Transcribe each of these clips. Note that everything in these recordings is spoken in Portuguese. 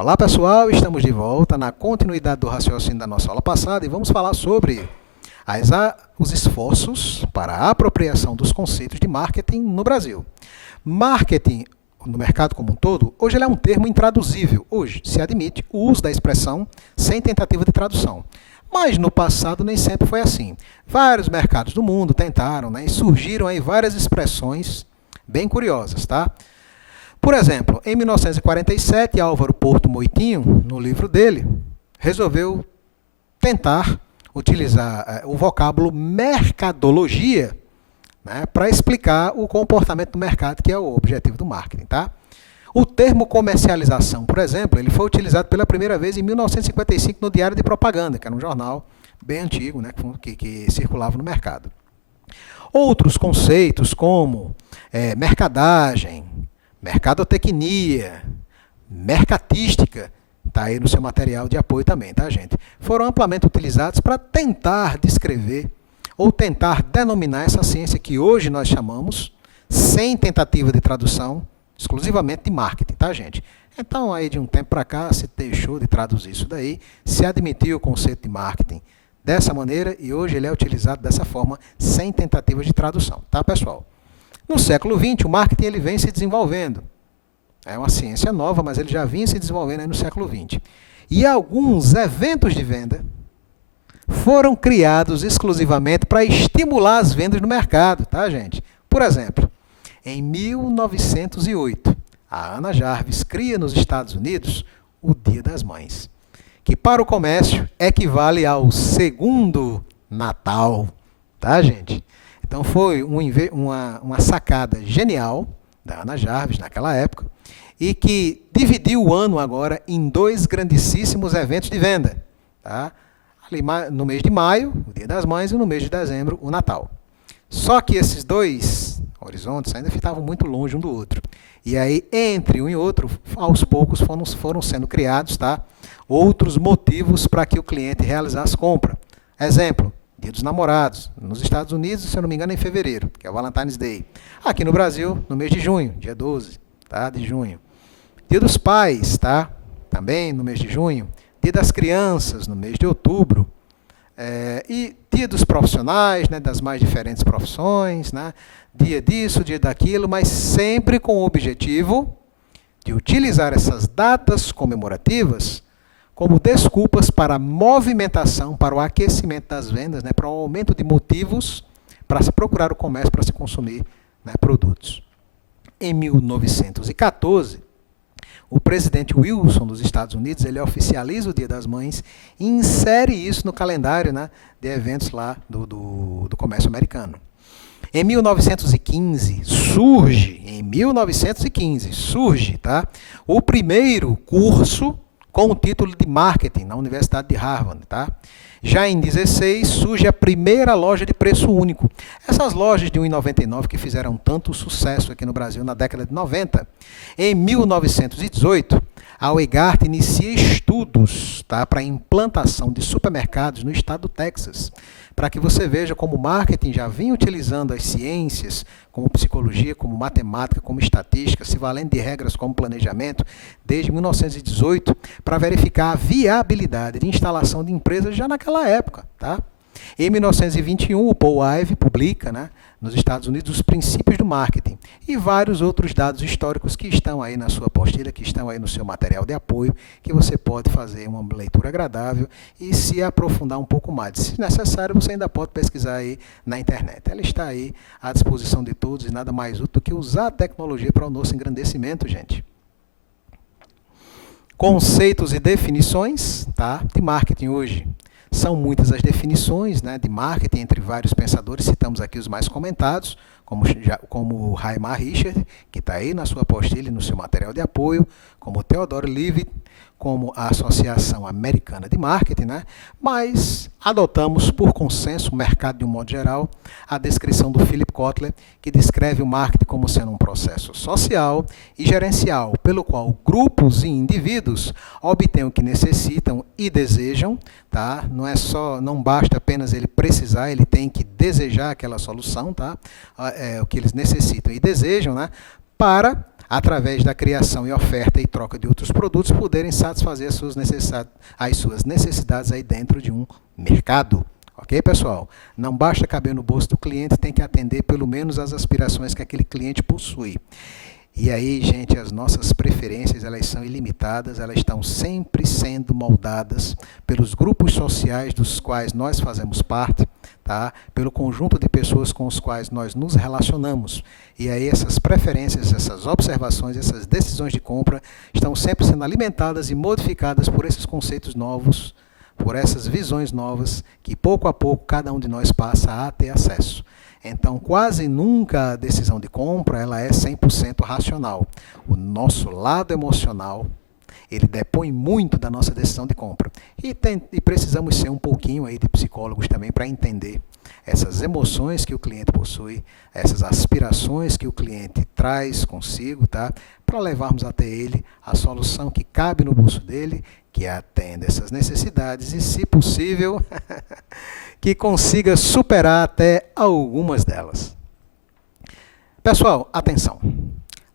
Olá pessoal, estamos de volta na continuidade do raciocínio da nossa aula passada e vamos falar sobre os esforços para a apropriação dos conceitos de marketing no Brasil. Marketing, no mercado como um todo, hoje ele é um termo intraduzível. Hoje se admite o uso da expressão sem tentativa de tradução. Mas no passado nem sempre foi assim. Vários mercados do mundo tentaram, e surgiram aí várias expressões bem curiosas, tá? Por exemplo, em 1947, Álvaro Porto Moitinho, no livro dele, resolveu tentar utilizar o vocábulo mercadologia, para explicar o comportamento do mercado, que é o objetivo do marketing. Tá? O termo comercialização, por exemplo, ele foi utilizado pela primeira vez em 1955 no Diário de Propaganda, que era um jornal bem antigo, que circulava no mercado. Outros conceitos como mercadagem, mercadotecnia, mercatística, está aí no seu material de apoio também, tá, gente? Foram amplamente utilizados para tentar descrever ou tentar denominar essa ciência que hoje nós chamamos, sem tentativa de tradução, exclusivamente de marketing, tá, gente? Então, aí de um tempo para cá, se deixou de traduzir isso daí, se admitiu o conceito de marketing dessa maneira e hoje ele é utilizado dessa forma, sem tentativa de tradução, tá, pessoal? No século XX, o marketing ele vem se desenvolvendo. É uma ciência nova, mas ele já vinha se desenvolvendo aí no século XX. E alguns eventos de venda foram criados exclusivamente para estimular as vendas no mercado, tá, gente? Por exemplo, em 1908, a Ana Jarvis cria nos Estados Unidos o Dia das Mães, que para o comércio equivale ao segundo Natal, tá, gente? Então foi uma sacada genial da Ana Jarvis naquela época e que dividiu o ano agora em dois grandíssimos eventos de venda. Tá? Ali no mês de maio, o Dia das Mães, e no mês de dezembro, o Natal. Só que esses dois horizontes ainda ficavam muito longe um do outro. E aí, entre um e outro, aos poucos foram sendo criados, tá, outros motivos para que o cliente realizasse compra. Exemplo, Dia dos Namorados, nos Estados Unidos, se eu não me engano, é em fevereiro, que é o Valentine's Day. Aqui no Brasil, no mês de junho, dia 12, tá, de junho. Dia dos Pais, tá, também no mês de junho. Dia das Crianças, no mês de outubro. E Dia dos Profissionais, das mais diferentes profissões, dia disso, dia daquilo, mas sempre com o objetivo de utilizar essas datas comemorativas como desculpas para a movimentação, para o aquecimento das vendas, para o aumento de motivos para se procurar o comércio, para se consumir produtos. Em 1914, o presidente Wilson dos Estados Unidos, ele oficializa o Dia das Mães e insere isso no calendário de eventos lá do comércio americano. Em 1915, surge, tá, o primeiro curso com o título de Marketing na Universidade de Harvard. Tá? Já em 16, surge a primeira loja de preço único. Essas lojas de R$ 1,99 que fizeram tanto sucesso aqui no Brasil na década de 90. Em 1918, a Weigart inicia estudos, tá, para a implantação de supermercados no estado do Texas, para que você veja como o marketing já vinha utilizando as ciências, como psicologia, como matemática, como estatística, se valendo de regras como planejamento, desde 1918, para verificar a viabilidade de instalação de empresas já naquela época. Tá? Em 1921, o Paul Ive publica, nos Estados Unidos, os princípios do marketing e vários outros dados históricos que estão aí na sua apostila, que estão aí no seu material de apoio, que você pode fazer uma leitura agradável e se aprofundar um pouco mais. Se necessário, você ainda pode pesquisar aí na internet. Ela está aí à disposição de todos e nada mais útil do que usar a tecnologia para o nosso engrandecimento, gente. Conceitos e definições, tá, de marketing hoje. São muitas as definições de marketing entre vários pensadores, citamos aqui os mais comentados, como Raymar Richard, que está aí na sua apostila e no seu material de apoio, como Theodore Levitt, como a Associação Americana de Marketing, mas adotamos por consenso, o mercado de um modo geral, a descrição do Philip Kotler, que descreve o marketing como sendo um processo social e gerencial, pelo qual grupos e indivíduos obtêm o que necessitam e desejam, tá? Não basta apenas ele precisar, ele tem que desejar aquela solução, tá? O que eles necessitam e desejam, para através da criação e oferta e troca de outros produtos, poderem satisfazer as suas necessidades aí dentro de um mercado. Ok, pessoal? Não basta caber no bolso do cliente, tem que atender pelo menos as aspirações que aquele cliente possui. E aí, gente, as nossas preferências, elas são ilimitadas, elas estão sempre sendo moldadas pelos grupos sociais dos quais nós fazemos parte, tá? Pelo conjunto de pessoas com os quais nós nos relacionamos. E aí essas preferências, essas observações, essas decisões de compra estão sempre sendo alimentadas e modificadas por esses conceitos novos, por essas visões novas que pouco a pouco cada um de nós passa a ter acesso. Então, quase nunca a decisão de compra ela é 100% racional. O nosso lado emocional, ele depõe muito da nossa decisão de compra. E precisamos ser um pouquinho aí de psicólogos também para entender essas emoções que o cliente possui, essas aspirações que o cliente traz consigo, tá? Para levarmos até ele a solução que cabe no bolso dele, que atenda essas necessidades e, se possível, que consiga superar até algumas delas. Pessoal, atenção!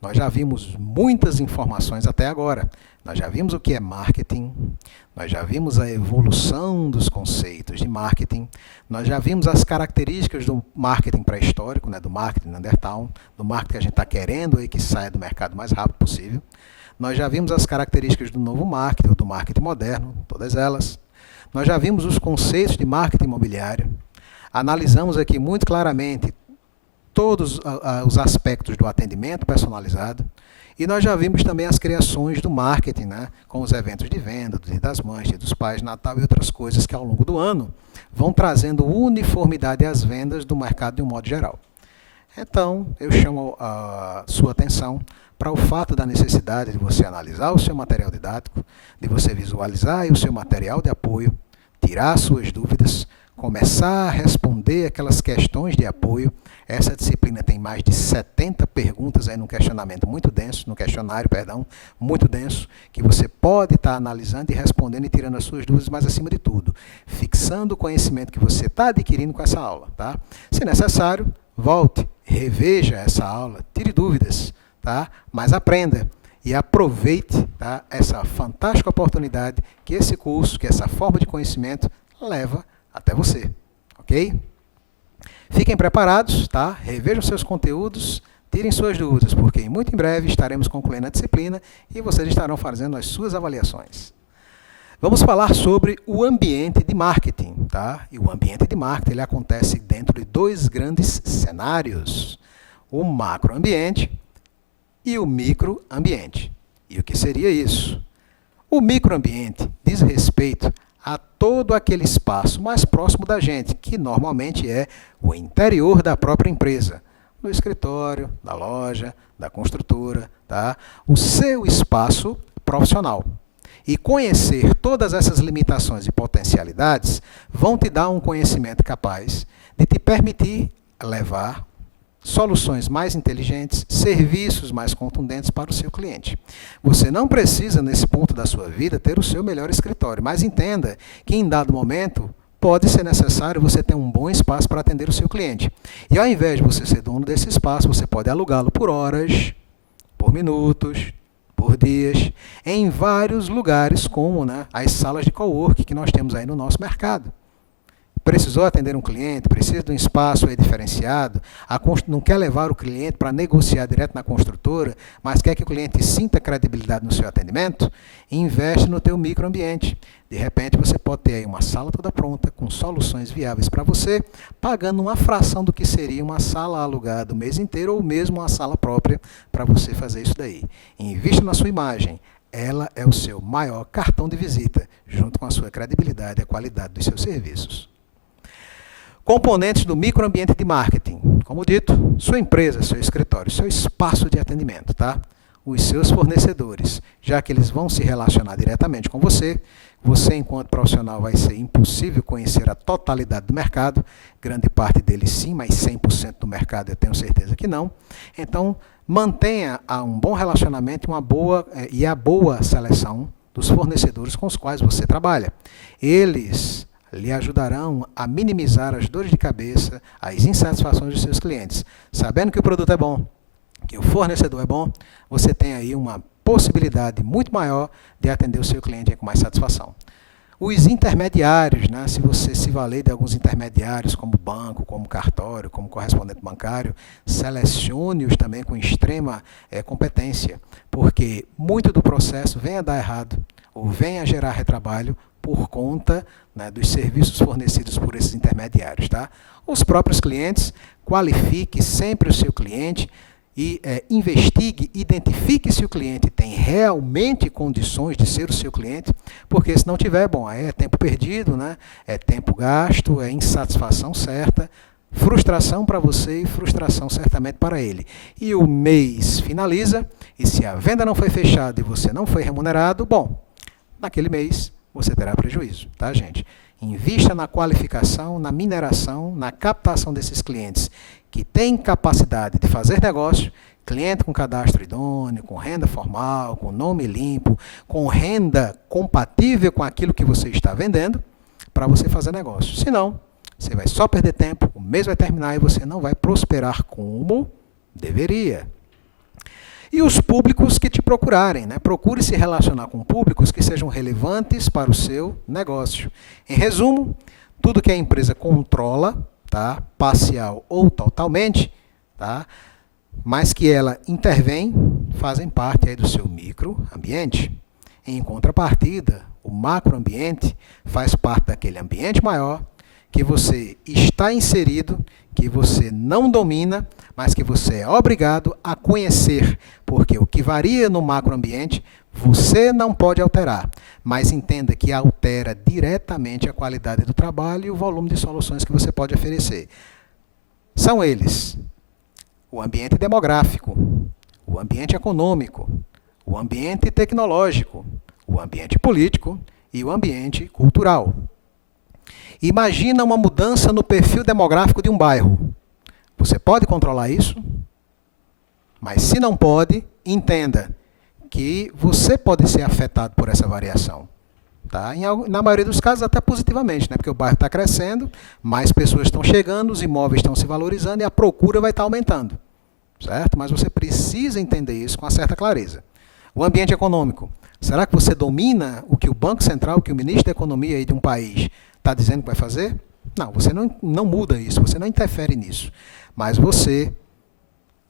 Nós já vimos muitas informações até agora. Nós já vimos o que é marketing, nós já vimos a evolução dos conceitos de marketing, nós já vimos as características do marketing pré-histórico, né, do marketing Neanderthal, do marketing que a gente está querendo aí que saia do mercado o mais rápido possível. Nós já vimos as características do novo marketing, ou do marketing moderno, todas elas. Nós já vimos os conceitos de marketing imobiliário. Analisamos aqui muito claramente todos os aspectos do atendimento personalizado. E nós já vimos também as criações do marketing, né, com os eventos de venda, do Dia das Mães, Dia dos Pais, Natal e outras coisas que ao longo do ano vão trazendo uniformidade às vendas do mercado de um modo geral. Então, eu chamo a sua atenção para o fato da necessidade de você analisar o seu material didático, de você visualizar o seu material de apoio, tirar suas dúvidas, começar a responder aquelas questões de apoio. Essa disciplina tem mais de 70 perguntas aí no questionamento muito denso, no questionário, perdão, muito denso, que você pode estar analisando e respondendo e tirando as suas dúvidas, mas acima de tudo, fixando o conhecimento que você está adquirindo com essa aula, tá? Se necessário, volte, reveja essa aula, tire dúvidas, tá? Mas aprenda e aproveite, tá, essa fantástica oportunidade que esse curso, que essa forma de conhecimento leva até você, ok? Fiquem preparados, tá? Revejam seus conteúdos, tirem suas dúvidas, porque muito em breve estaremos concluindo a disciplina e vocês estarão fazendo as suas avaliações. Vamos falar sobre o ambiente de marketing, tá? E o ambiente de marketing ele acontece dentro de dois grandes cenários: o macroambiente e o microambiente. E o que seria isso? O microambiente diz respeito a todo aquele espaço mais próximo da gente, que normalmente é o interior da própria empresa, no escritório, da loja, da construtora, tá? O seu espaço profissional. E conhecer todas essas limitações e potencialidades vão te dar um conhecimento capaz de te permitir levar soluções mais inteligentes, serviços mais contundentes para o seu cliente. Você não precisa, nesse ponto da sua vida, ter o seu melhor escritório, mas entenda que em dado momento pode ser necessário você ter um bom espaço para atender o seu cliente. E ao invés de você ser dono desse espaço, você pode alugá-lo por horas, por minutos, por dias, em vários lugares, como, né, as salas de coworking que nós temos aí no nosso mercado. Precisou atender um cliente, precisa de um espaço aí diferenciado, não quer levar o cliente para negociar direto na construtora, mas quer que o cliente sinta credibilidade no seu atendimento, investe no teu microambiente. De repente você pode ter aí uma sala toda pronta, com soluções viáveis para você, pagando uma fração do que seria uma sala alugada o mês inteiro ou mesmo uma sala própria para você fazer isso daí. Invista na sua imagem. Ela é o seu maior cartão de visita, junto com a sua credibilidade e a qualidade dos seus serviços. Componentes do microambiente de marketing. Como dito, sua empresa, seu escritório, seu espaço de atendimento, tá? Os seus fornecedores, já que eles vão se relacionar diretamente com você, enquanto profissional, vai ser impossível conhecer a totalidade do mercado, grande parte dele sim, mas 100% do mercado eu tenho certeza que não. Então, mantenha um bom relacionamento e a boa seleção dos fornecedores com os quais você trabalha. Eles lhe ajudarão a minimizar as dores de cabeça, as insatisfações dos seus clientes, sabendo que o produto é bom, que o fornecedor é bom, você tem aí uma possibilidade muito maior de atender o seu cliente com mais satisfação. Os intermediários, né, se você se valer de alguns intermediários, como banco, como cartório, como correspondente bancário, selecione-os também com extrema competência, porque muito do processo vem a dar errado ou vem a gerar retrabalho por conta, né, dos serviços fornecidos por esses intermediários. Tá? Os próprios clientes, qualifique sempre o seu cliente, e investigue, identifique se o cliente tem realmente condições de ser o seu cliente, porque se não tiver, bom, aí é tempo perdido, né? É tempo gasto, é insatisfação certa, frustração para você e frustração certamente para ele. E o mês finaliza, e se a venda não foi fechada e você não foi remunerado, bom, naquele mês você terá prejuízo, tá, gente? Invista na qualificação, na mineração, na captação desses clientes que têm capacidade de fazer negócio, cliente com cadastro idôneo, com renda formal, com nome limpo, com renda compatível com aquilo que você está vendendo, para você fazer negócio. Senão, você vai só perder tempo, o mês vai terminar e você não vai prosperar como deveria. E os públicos que te procurarem, né? Procure se relacionar com públicos que sejam relevantes para o seu negócio. Em resumo, tudo que a empresa controla, tá? Parcial ou totalmente, tá? Mas que ela intervém, fazem parte aí do seu microambiente. Em contrapartida, o macroambiente faz parte daquele ambiente maior que você está inserido, que você não domina, mas que você é obrigado a conhecer, porque o que varia no macroambiente você não pode alterar, mas entenda que altera diretamente a qualidade do trabalho e o volume de soluções que você pode oferecer. São eles: o ambiente demográfico, o ambiente econômico, o ambiente tecnológico, o ambiente político e o ambiente cultural. Imagina uma mudança no perfil demográfico de um bairro. Você pode controlar isso? Mas se não pode, entenda que você pode ser afetado por essa variação. Tá? Na maioria dos casos, até positivamente, né? Porque o bairro está crescendo, mais pessoas estão chegando, os imóveis estão se valorizando e a procura vai estar aumentando. Certo? Mas você precisa entender isso com uma certa clareza. O ambiente econômico. Será que você domina o que o Banco Central, o que o ministro da Economia aí de um país está dizendo que vai fazer? Não, você não muda isso, você não interfere nisso. Mas você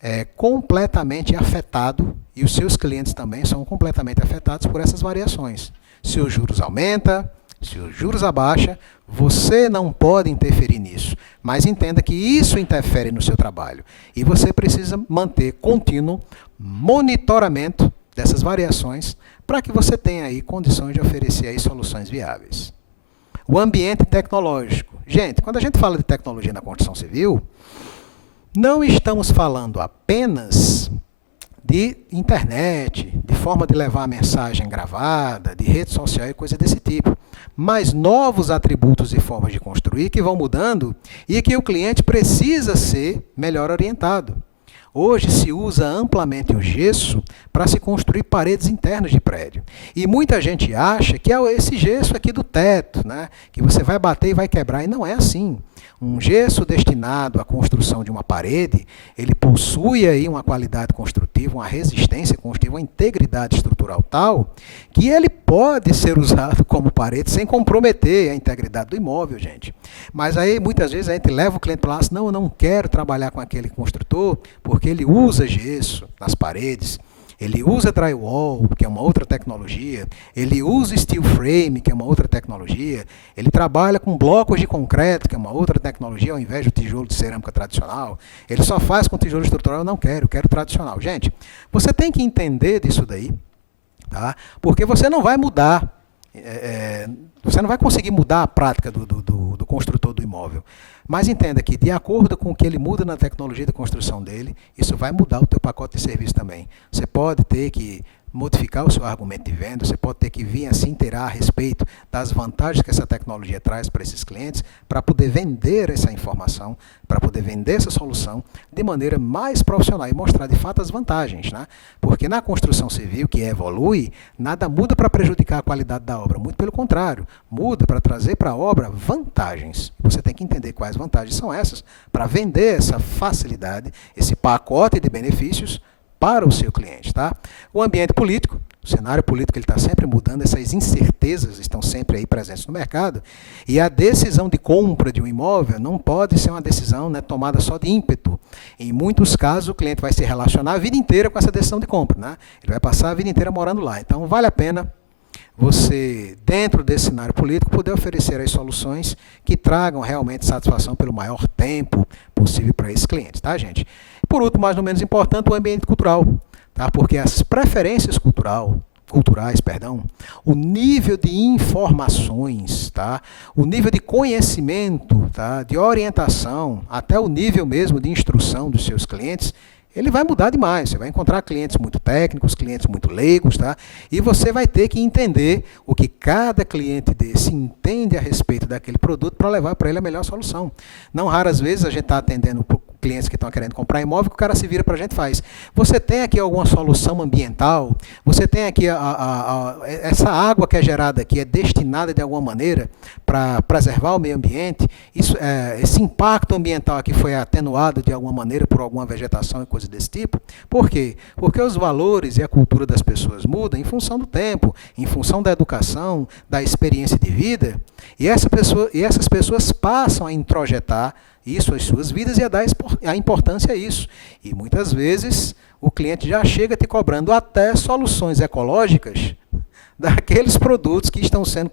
é completamente afetado, e os seus clientes também são completamente afetados por essas variações. Se os juros aumentam, se os juros abaixam, você não pode interferir nisso. Mas entenda que isso interfere no seu trabalho. E você precisa manter contínuo monitoramento dessas variações para que você tenha aí condições de oferecer aí soluções viáveis. O ambiente tecnológico. Gente, quando a gente fala de tecnologia na construção civil, não estamos falando apenas de internet, de forma de levar a mensagem gravada, de rede social e coisa desse tipo, mas novos atributos e formas de construir que vão mudando e que o cliente precisa ser melhor orientado. Hoje se usa amplamente o gesso para se construir paredes internas de prédio. E muita gente acha que é esse gesso aqui do teto, né? Que você vai bater e vai quebrar, e não é assim. Um gesso destinado à construção de uma parede, ele possui aí uma qualidade construtiva, uma resistência construtiva, uma integridade estrutural tal, que ele pode ser usado como parede sem comprometer a integridade do imóvel, gente. Mas aí, muitas vezes, a gente leva o cliente para lá e diz, não, eu não quero trabalhar com aquele construtor, porque ele usa gesso nas paredes, ele usa drywall, que é uma outra tecnologia, ele usa steel frame, que é uma outra tecnologia, ele trabalha com blocos de concreto, que é uma outra tecnologia, ao invés do tijolo de cerâmica tradicional, ele só faz com tijolo estrutural, eu não quero, eu quero tradicional. Gente, você tem que entender disso daí, tá? Porque você não vai mudar, você não vai conseguir mudar a prática do construtor do imóvel. Mas entenda que, de acordo com o que ele muda na tecnologia de construção dele, isso vai mudar o teu pacote de serviço também. Você pode ter que modificar o seu argumento de venda, você pode ter que vir a se inteirar a respeito das vantagens que essa tecnologia traz para esses clientes, para poder vender essa informação, para poder vender essa solução de maneira mais profissional e mostrar de fato as vantagens, né? Porque na construção civil, que evolui, nada muda para prejudicar a qualidade da obra, muito pelo contrário, muda para trazer para a obra vantagens. Você tem que entender quais vantagens são essas para vender essa facilidade, esse pacote de benefícios para o seu cliente, tá? O ambiente político, o cenário político ele está sempre mudando, essas incertezas estão sempre aí presentes no mercado, e a decisão de compra de um imóvel não pode ser uma decisão, né, tomada só de ímpeto. Em muitos casos, o cliente vai se relacionar a vida inteira com essa decisão de compra, né? Ele vai passar a vida inteira morando lá. Então, vale a pena você, dentro desse cenário político, poder oferecer as soluções que tragam realmente satisfação pelo maior tempo possível para esses clientes, tá, gente? Por último, mais ou menos importante, o ambiente cultural, tá? Porque as preferências culturais, o nível de informações, tá? O nível de conhecimento, tá? De orientação, até o nível mesmo de instrução dos seus clientes, ele vai mudar demais. Você vai encontrar clientes muito técnicos, clientes muito leigos, tá? E você vai ter que entender o que cada cliente desse entende a respeito daquele produto para levar para ele a melhor solução. Não raras vezes a gente está atendendo clientes que estão querendo comprar imóvel, que o cara se vira para a gente e faz. Você tem aqui alguma solução ambiental? Você tem aqui essa água que é gerada aqui, é destinada de alguma maneira para preservar o meio ambiente? Esse impacto ambiental aqui foi atenuado de alguma maneira por alguma vegetação e coisa desse tipo? Por quê? Porque os valores e a cultura das pessoas mudam em função do tempo, em função da educação, da experiência de vida, e essas pessoas passam a introjetar isso às suas vidas e a dar a importância a isso. E muitas vezes o cliente já chega te cobrando até soluções ecológicas daqueles produtos que estão sendo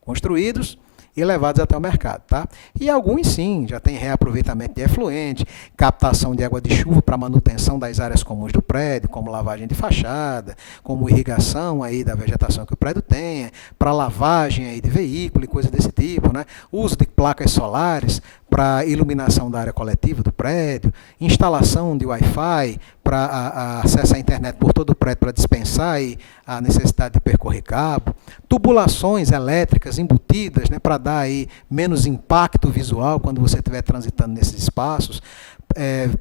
construídos e levados até o mercado, tá? E alguns sim, já tem reaproveitamento de efluente, captação de água de chuva para manutenção das áreas comuns do prédio, como lavagem de fachada, como irrigação aí da vegetação que o prédio tenha, para lavagem aí de veículo e coisa desse tipo, né? Uso de placas solares para iluminação da área coletiva do prédio, instalação de Wi-Fi para acessar a internet por todo o prédio para dispensar aí a necessidade de percorrer cabo, tubulações elétricas embutidas, né, para dar aí menos impacto visual quando você estiver transitando nesses espaços,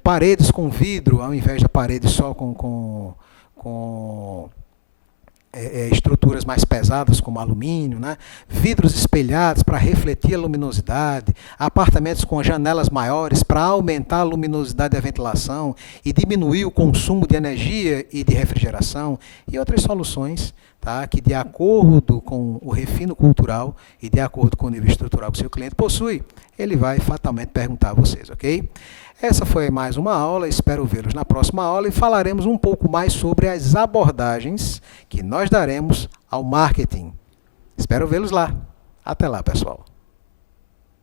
paredes com vidro ao invés da parede só com estruturas mais pesadas como alumínio, né? Vidros espelhados para refletir a luminosidade, apartamentos com janelas maiores para aumentar a luminosidade da ventilação e diminuir o consumo de energia e de refrigeração e outras soluções, tá? Que de acordo com o refino cultural e de acordo com o nível estrutural que o seu cliente possui, ele vai fatalmente perguntar a vocês, ok? Essa foi mais uma aula, espero vê-los na próxima aula e falaremos um pouco mais sobre as abordagens que nós daremos ao marketing. Espero vê-los lá. Até lá, pessoal.